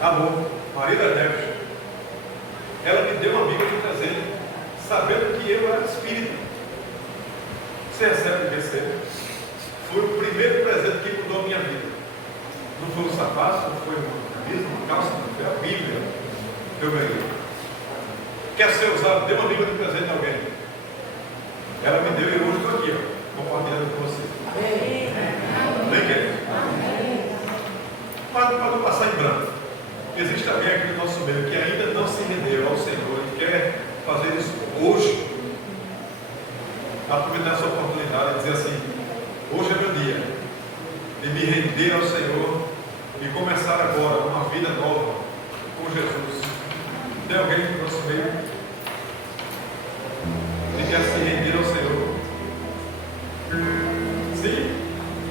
Amor, Maria das Neves. Ela me deu uma Bíblia de presente, sabendo que eu era espírita. Você recebe e recebe. Foi o primeiro presente que mudou a minha vida. Não foi um sapato, não foi uma camisa, uma calça, não foi a Bíblia que eu ganhei. Quer ser usado? Dê uma Bíblia de presente a alguém. Ela me deu e hoje estou aqui, ó, compartilhando com você. Amém, querido? Para não passar em branco. Existe alguém aqui no nosso meio que ainda não se rendeu ao Senhor e quer fazer isso hoje. Aproveitar essa oportunidade e dizer assim: hoje é meu dia de me render ao Senhor e começar agora uma vida nova com Jesus. Tem alguém no nosso meio que quer se render ao Senhor? Sim?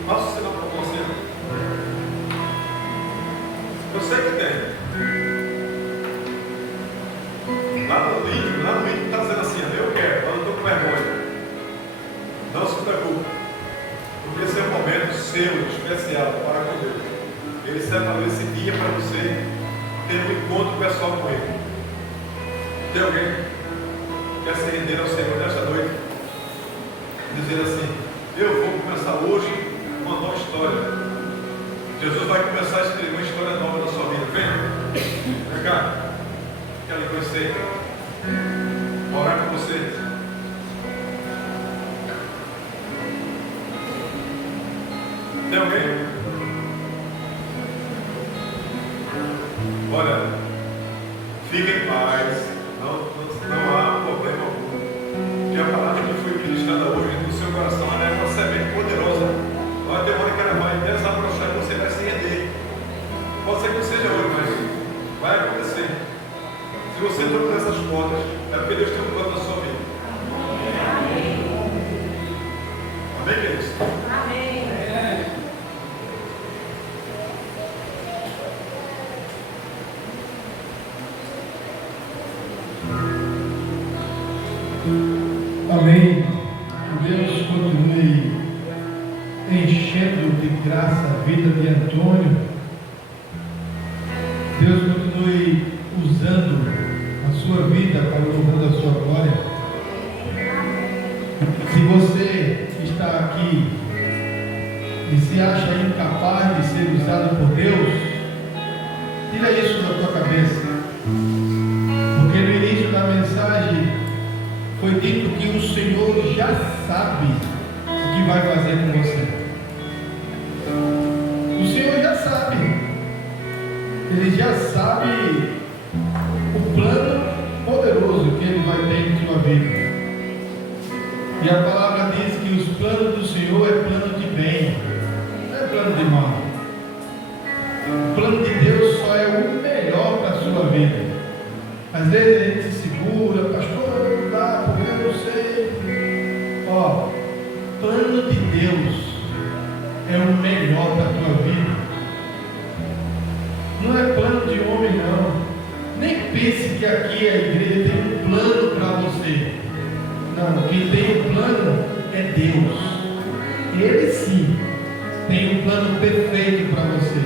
Faça o sinal para você. Eu sei que tem. Lá no link está dizendo assim: eu quero, mas eu estou com vergonha. Não se preocupe. Porque esse é um momento seu, especial, para com Deus. Ele separou esse dia para você ter um encontro pessoal com Ele. Tem alguém que quer se render ao Senhor nesta noite? Dizer assim: eu vou começar hoje uma nova história. Jesus vai começar a escrever uma história nova na sua vida. Vem cá. Quero lhe conhecer. Orar com você. Tem alguém? Olha, fique em paz. Não há problema algum. Que a palavra que foi ministrada hoje no seu coração, ela é uma semente poderosa. Vai ter uma hora que ela vai desabrochar e você vai se render. Pode ser que não seja hoje, mas vai acontecer. Se você entrou por essas portas, é porque Deus tem um plano na sua vida. Amém, queridos? Amém. Amém. Que Deus continue enchendo de graça a vida de Antônio. Deus continue usando a sua vida para o louvor da sua glória. Se você está aqui e se acha incapaz de ser usado por Deus, tira isso da tua cabeça. Porque no início da mensagem foi dito que o Senhor já sabe o que vai fazer com você. O Senhor já sabe. Ele já sabe o plano poderoso que Ele vai ter em sua vida. E a palavra diz que os planos do Senhor é plano de bem, não é plano de mal. O plano de Deus só é o melhor para a sua vida. Às vezes a gente se segura, pastor, não dá, porque eu não sei. Ó, plano de Deus é o melhor para a tua vida. Não é plano de homem, não. Nem pense que aqui a igreja tem um plano para você. Não, quem tem um plano é Deus. Ele sim tem um plano perfeito para você.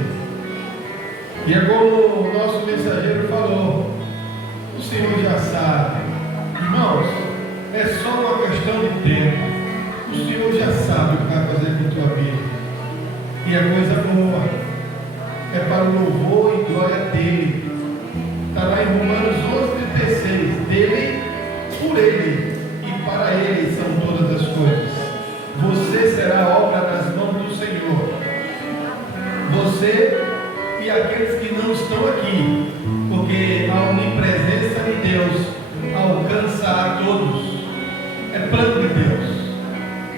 E é como o nosso mensageiro falou, o Senhor já sabe. Irmãos, é só uma questão de tempo. O Senhor já sabe o que vai fazer com a tua vida. E a coisa boa é para o louvor e glória dele. Está lá em Romanos 11:36. Dele, por ele e para ele são todas as coisas. Você será obra das mãos do Senhor. Você e aqueles que não estão aqui, porque a onipresença de Deus alcança a todos.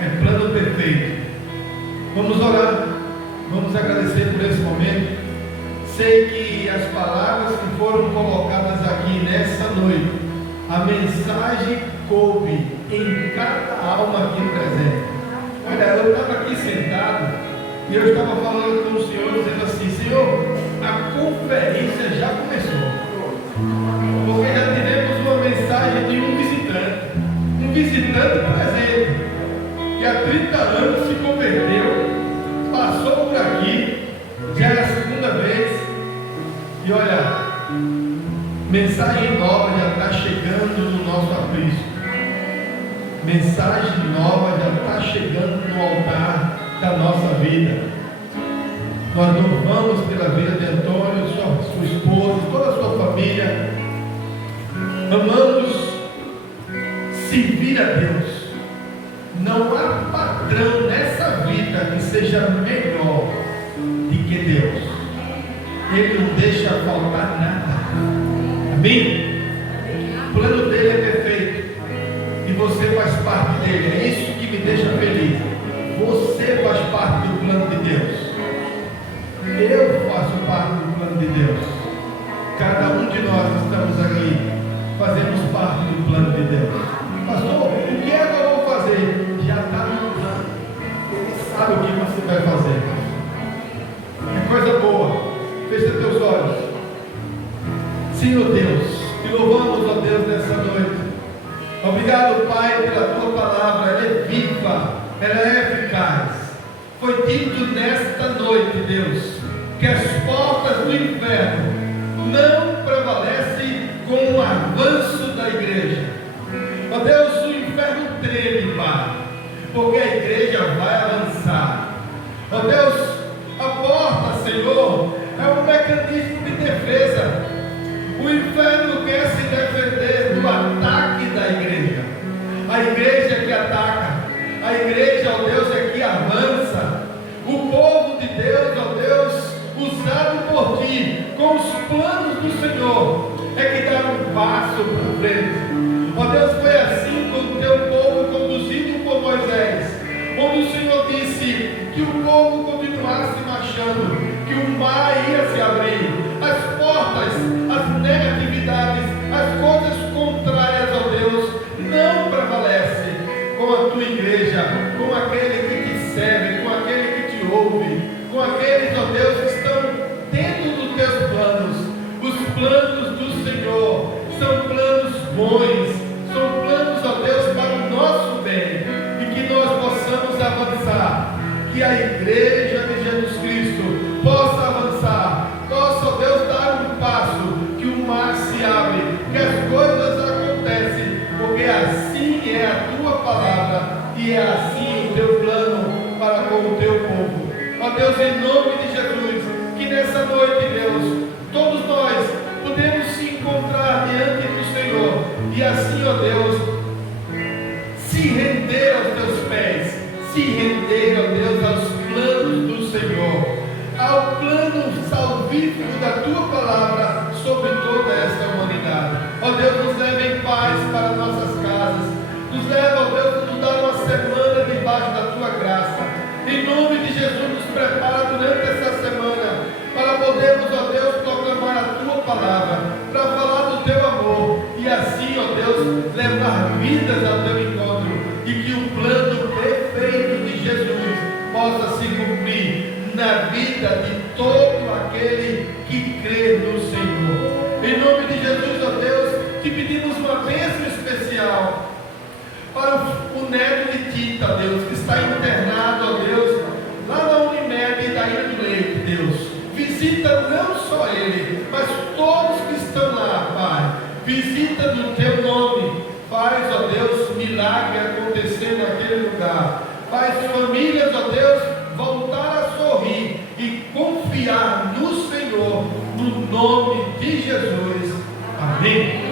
é plano perfeito. Vamos orar, vamos agradecer por esse momento. Sei que as palavras que foram colocadas aqui nessa noite, a mensagem coube em cada alma aqui presente. Olha, eu estava aqui sentado e eu estava falando com o Senhor, dizendo assim: Senhor, a conferência já começou, porque já tivemos uma mensagem de um visitante presente, que há 30 anos se converteu, passou por aqui, já é a segunda vez, e olha, mensagem nova já está chegando no nosso aprisco. Mensagem nova já está chegando no altar da nossa vida. Nós louvamos pela vida de Antônio, sua esposa, toda a sua família. Amamos servir a Deus. Não há patrão nessa vida que seja melhor do que Deus. Ele não deixa faltar nada. Amém? O plano dele é perfeito e você faz parte dele. É isso que me deixa feliz. Você faz parte do plano de Deus. Eu faço parte do plano de Deus. Cada um de nós estamos aqui, fazemos parte do plano de Deus. Pastor, o que é que eu vou fazer? Já está no plano. Ele sabe o que você vai fazer. Que coisa boa. Fecha teus olhos. Senhor Deus, te louvamos, ó Deus, nessa noite. Obrigado, Pai, pela tua palavra. Ela é viva, ela é eficaz. Foi dito nesta noite, Deus, que as portas do inferno não prevalecem com o avanço da igreja. Ó Deus, o inferno treme, Pai, porque a igreja vai avançar. Ó Deus, a porta, Senhor, é um mecanismo de defesa. O inferno quer se defender do ataque da igreja. A igreja é que ataca. A igreja, ó Deus, é que avança. O povo de Deus, ó Deus, usado por ti, com os planos do Senhor, é que dá um passo para frente. Ó Deus, foi assim com o teu povo conduzido por Moisés, onde o Senhor disse que o povo continuasse marchando, que o mar ia se abrir, as portas, as negatividades, as coisas contrárias a Deus não prevalecem com a tua igreja, com aquele que te serve, com aquele que te ouve, com aqueles, ó Deus, que estão dentro dos teus planos. Os planos do Senhor são planos bons, são planos, ó Deus, para o nosso bem, e que nós possamos avançar, que a igreja de Jesus Cristo possa avançar, possa, ó Deus, dar um passo, que o mar se abre, que as coisas acontecem, porque assim é a tua palavra e é assim o teu plano para com o teu povo. Ó Deus, em nome de Jesus, que nessa noite, Deus, todos nós podemos se encontrar diante do Senhor e assim, ó Deus, se render aos teus pés, se render, ó Deus, aos planos do Senhor, ao plano salvífico da tua palavra sobre toda esta humanidade. Ó Deus, nos leva em paz para nossas casas, nos leva, ó Deus, a nos dar uma semana debaixo da tua graça. Em nome de Jesus, nos prepara durante essa semana para podermos, ó Deus, proclamar a tua palavra, para falar do teu amor e assim, ó Deus, levar vidas ao teu encontro e que o plano perfeito de Jesus possa se cumprir na vida de todo aquele que crê no Senhor. Em nome de Jesus, ó Deus, te pedimos uma bênção especial para o neto de Tita, Deus, que está internado, ó Deus, lá na Unimed da Ilha do Leite, Deus. Visita não só ele, mas todos que estão lá, Pai. Visita no teu nome. Faz, ó Deus, milagre acontecer naquele lugar. Faz famílias, ó Deus, voltar a sorrir e confiar no Senhor, no nome de Jesus. Amém.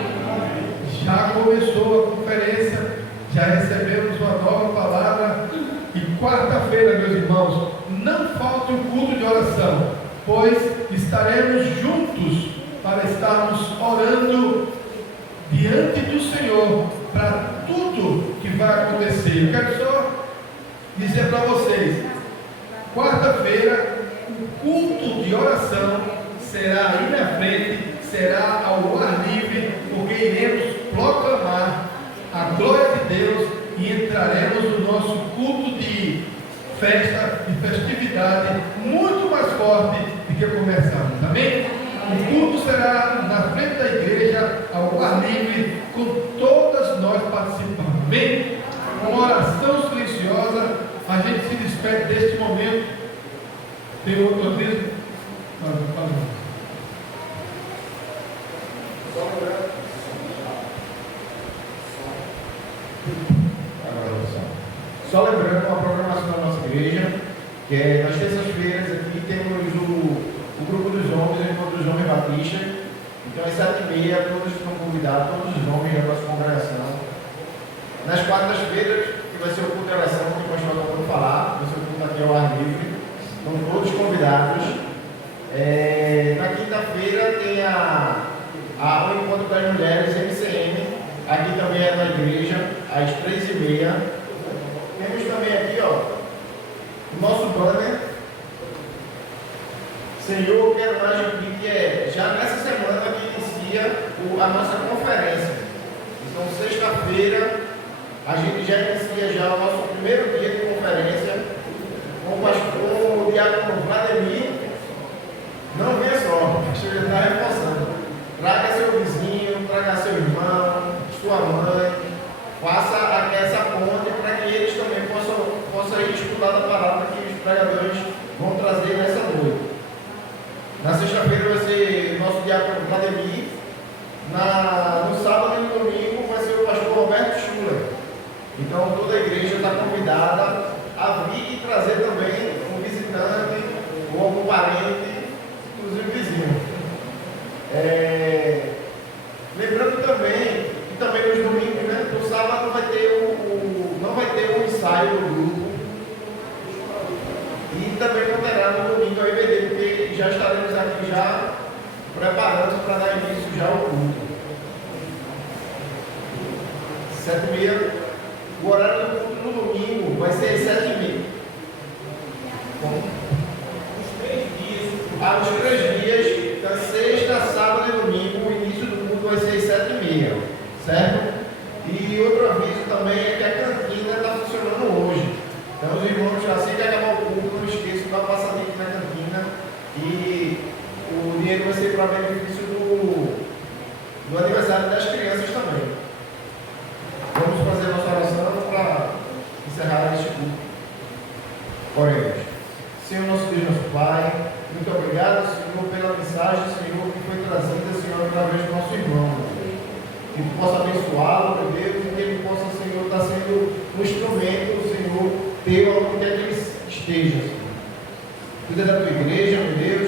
Já começou a conferência, já recebemos uma nova palavra e quarta-feira, meus irmãos, não falte o culto de oração, pois estaremos juntos para estarmos orando diante do Senhor para tudo que vai acontecer. Eu quero só dizer para vocês, quarta-feira, o culto de oração será aí na frente, será ao ar livre, porque iremos proclamar a glória de Deus e entraremos no nosso culto de festa, de festividade, muito mais forte do que começamos, amém? O culto será na frente da igreja, ao ar livre, com todas nós participando, amém? Com uma oração silenciosa, a gente se despede deste momento. Tem outro texto? Só lembrando uma programação da nossa igreja, que é nas terças-feiras aqui temos o grupo dos homens, o encontro dos homens Batista. Então às 7h30 todos estão convidados, todos os homens da nossa congregação. Nas quartas-feiras, que vai ser o culto de oração, que o pastor acabou de falar, vai ser o culto aqui ao ar livre, estão todos convidados. Na quinta-feira tem o encontro das mulheres MCM, aqui também é na igreja, às 3h30. Temos também aqui, o nosso banner. Senhor, eu quero mais de mim, que é já nessa semana que inicia a nossa conferência. Então, sexta-feira, a gente já inicia já o nosso primeiro dia de conferência com o pastor Diácono Vladimir. Não venha só, o pastor já está reforçando. Traga seu vizinho, traga seu irmão, sua mãe, faça essa ponte para que eles também possam ir escutar a palavra que os pregadores vão trazer nessa noite. Na sexta-feira vai ser o nosso diácono Vladimir. No sábado e no domingo vai ser o pastor Roberto Schuller. Então toda a igreja está convidada a vir e trazer também um visitante ou algum parente, inclusive vizinho. Lembrando também que também nos domingos, né, no sábado vai ter não vai ter um ensaio do grupo. E também não terá no domingo a EBD, porque já estaremos aqui já preparando para dar início já ao culto. 7h30. O horário do culto no domingo vai ser às 7h30. Os 3 dias, da sexta, sábado e domingo, o início do culto vai ser às 7h30, certo? E outro aviso também é que a cantina está funcionando hoje. Então os irmãos, assim que acabar o culto, não esqueçam de dar uma passadinha aqui na cantina. E o dinheiro vai ser para benefício do aniversário das crianças também. Vamos fazer a nossa oração para encerrar este culto. Oremos. Senhor nosso Deus, nosso Pai, muito obrigado, Senhor, pela mensagem, Senhor, que foi trazida, Senhor, através do nosso irmão. Que tu possa abençoá-lo, meu Deus, e que ele possa, Senhor, estar sendo um instrumento, Senhor, teu, onde quer que ele esteja, Senhor. Cuida da tua igreja, meu Deus,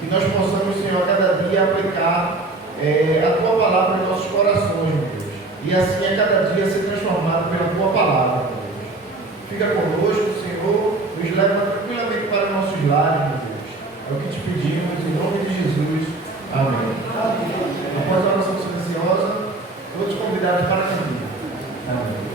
que nós possamos, Senhor, a cada dia aplicar a tua palavra em nossos corações, meu Deus. E assim a cada dia ser transformado pela tua palavra, meu Deus. Fica conosco, Senhor, nos leva tranquilamente para nossos lares, meu Deus. É o que te pedimos, em nome de Jesus. Amém. Após a oração silenciosa, todos convidados para a cantina. Amém.